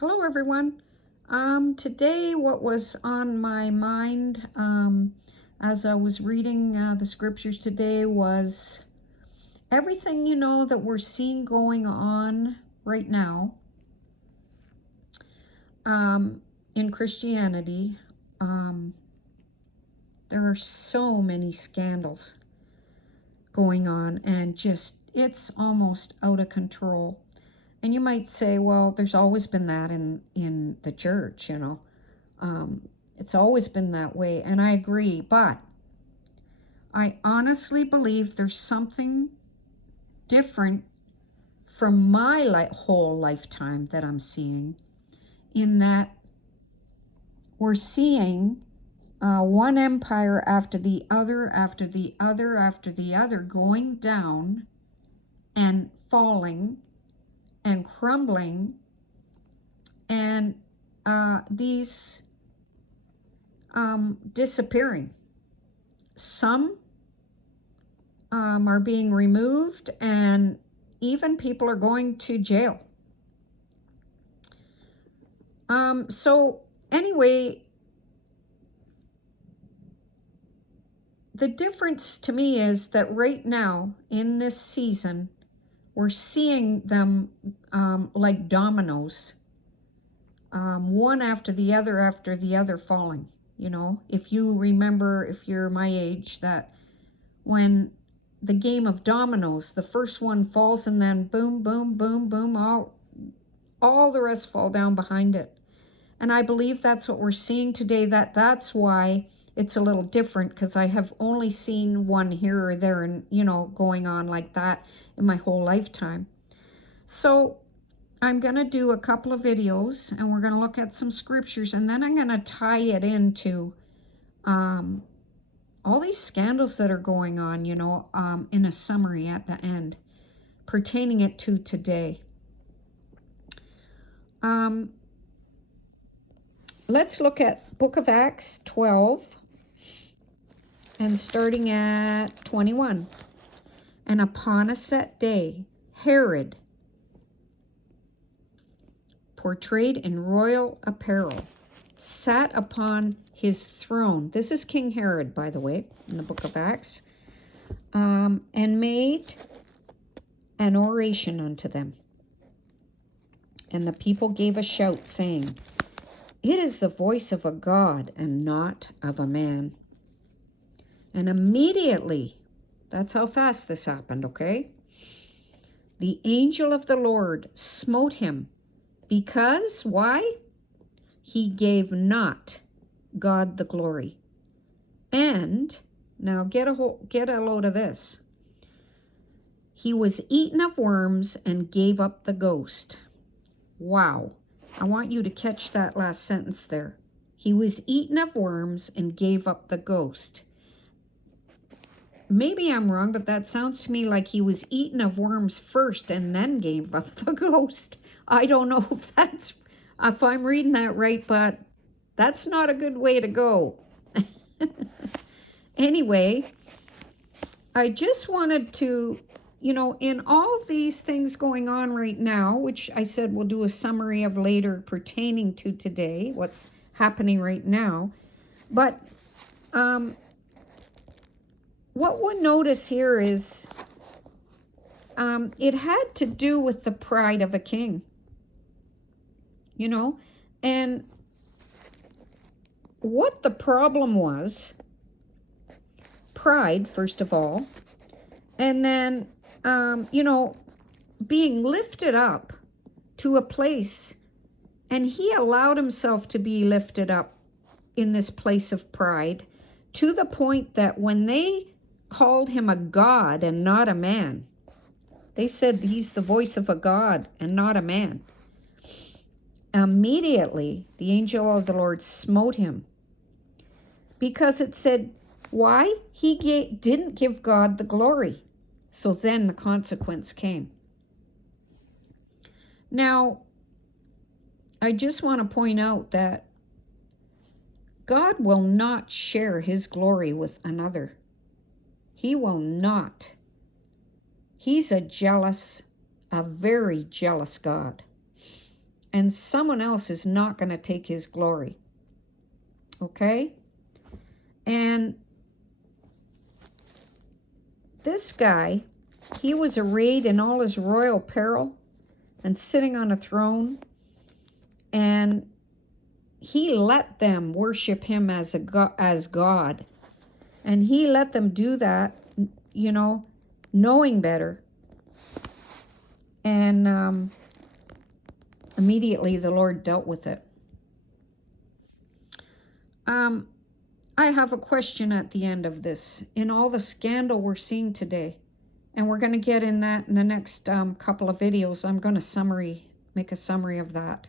Hello, everyone. Today, what was on my mind as I was reading the scriptures today was everything that we're seeing going on right now in Christianity. There are so many scandals going on, and it's almost out of control. And you might say, well, there's always been that in the church, It's always been that way, and I agree. But I honestly believe there's something different from my whole lifetime that I'm seeing, in that we're seeing one empire after the other, after the other, after the other, going down and falling and crumbling, and these disappearing. Some are being removed, and even people are going to jail. So anyway, the difference to me is that right now in this season, we're seeing them like dominoes, one after the other falling. If you remember, if you're my age, that when the game of dominoes, the first one falls and then boom, boom, boom, boom, all the rest fall down behind it. And I believe that's what we're seeing today. That's why it's a little different, because I have only seen one here or there and, going on like that in my whole lifetime. So I'm going to do a couple of videos, and we're going to look at some scriptures, and then I'm going to tie it into all these scandals that are going on, in a summary at the end, pertaining it to today. Let's look at Book of Acts 12, and starting at 21. And upon a set day, Herod, portrayed in royal apparel, sat upon his throne. This is King Herod, by the way, in the Book of Acts, and made an oration unto them. And the people gave a shout, saying, "It is the voice of a God, and not of a man." And immediately, that's how fast this happened, okay? The angel of the Lord smote him, because, why? He gave not God the glory. And, now get a load of this. He was eaten of worms and gave up the ghost. Wow. I want you to catch that last sentence there. He was eaten of worms and gave up the ghost. Maybe I'm wrong, but that sounds to me like he was eaten of worms first and then gave up the ghost. I don't know if I'm reading that right, but that's not a good way to go. Anyway, I just wanted to, in all these things going on right now, which I said we'll do a summary of later pertaining to today, what's happening right now. But what we'll notice here is it had to do with the pride of a king, and what the problem was: pride, first of all, and then, being lifted up to a place, and he allowed himself to be lifted up in this place of pride, to the point that when they called him a god and not a man, they said he's the voice of a god and not a man. Immediately, the angel of the Lord smote him, because it said, why? He didn't give God the glory. So then the consequence came. Now, I just want to point out that God will not share his glory with another. He will not. He's a very jealous God. and someone else is not going to take his glory. Okay? And this guy, he was arrayed in all his royal apparel and sitting on a throne, and he let them worship him as God. And he let them do that, you know, knowing better. And immediately the Lord dealt with it. I have a question at the end of this. In all the scandal we're seeing today, and we're going to get in that in the next couple of videos. I'm going to make a summary of that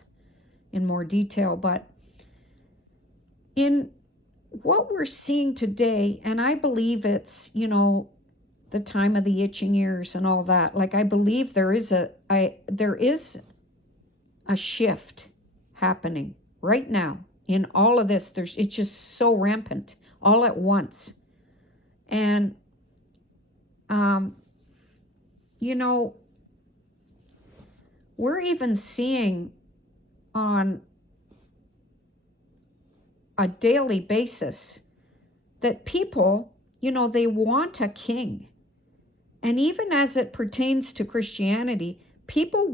in more detail. But in what we're seeing today, and I believe it's, you know, the time of the itching ears and all that. Like, I believe there is a shift happening right now in all of this. It's just so rampant all at once. And you know, we're even seeing on a daily basis that people, you know, they want a king. And even as it pertains to Christianity, people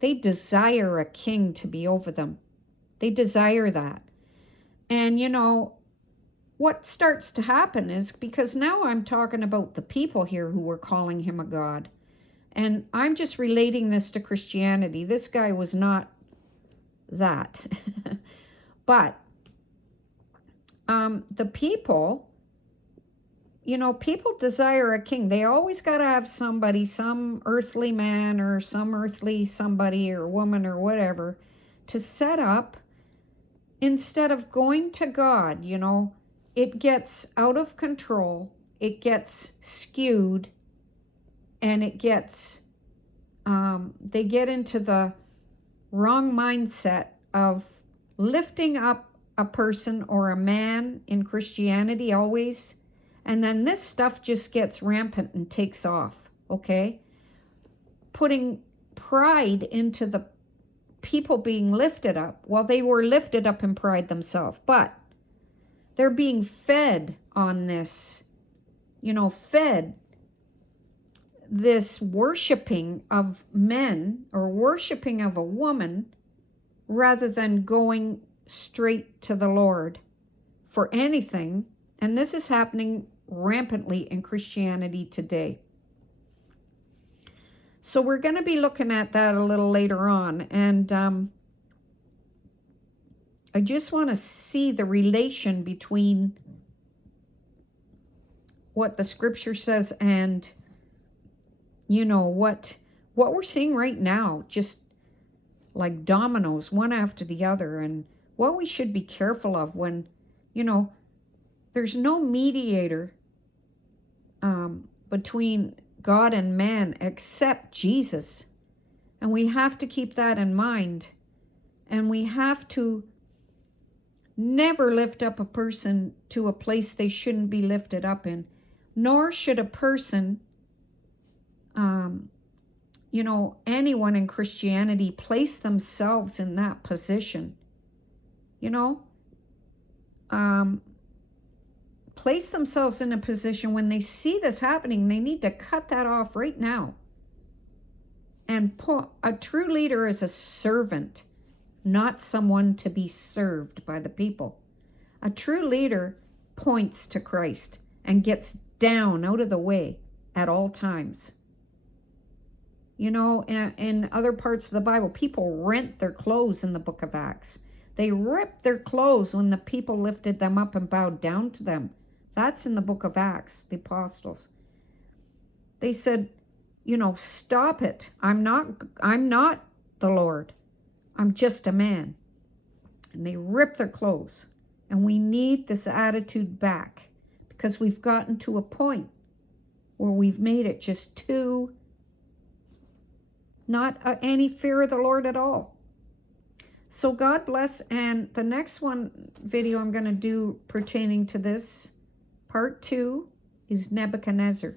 they desire a king to be over them. They desire that. And, you know, what starts to happen is, because now I'm talking about the people here who were calling him a god. And I'm just relating this to Christianity. This guy was not that. But the people, you know, people desire a king. They always got to have somebody, some earthly man or some earthly somebody or woman or whatever, to set up instead of going to God. You know, it gets out of control. It gets skewed. And it gets, they get into the wrong mindset of lifting up a person or a man in Christianity always. And then this stuff just gets rampant and takes off, okay? Putting pride into the people being lifted up. Well, they were lifted up in pride themselves, but they're being fed on this, you know, fed this worshiping of men or worshiping of a woman rather than going straight to the Lord for anything. And this is happening rampantly in Christianity today. So we're going to be looking at that a little later on. And I just want to see the relation between what the scripture says and, you know, what we're seeing right now, just like dominoes, one after the other, and what we should be careful of when, you know, there's no mediator between God and man except Jesus. And we have to keep that in mind. And we have to never lift up a person to a place they shouldn't be lifted up in. Nor should a person, you know, anyone in Christianity place themselves in that position. You know, place themselves in a position when they see this happening, they need to cut that off right now. And a true leader is a servant, not someone to be served by the people. A true leader points to Christ and gets down out of the way at all times. You know, in other parts of the Bible, people rent their clothes in the book of Acts. They ripped their clothes when the people lifted them up and bowed down to them. That's in the book of Acts, the apostles. They said, you know, stop it. I'm not the Lord. I'm just a man. And they ripped their clothes. And we need this attitude back, because we've gotten to a point where we've made it just too, not any fear of the Lord at all. So God bless. And the next video I'm going to do pertaining to this, part 2, is Nebuchadnezzar.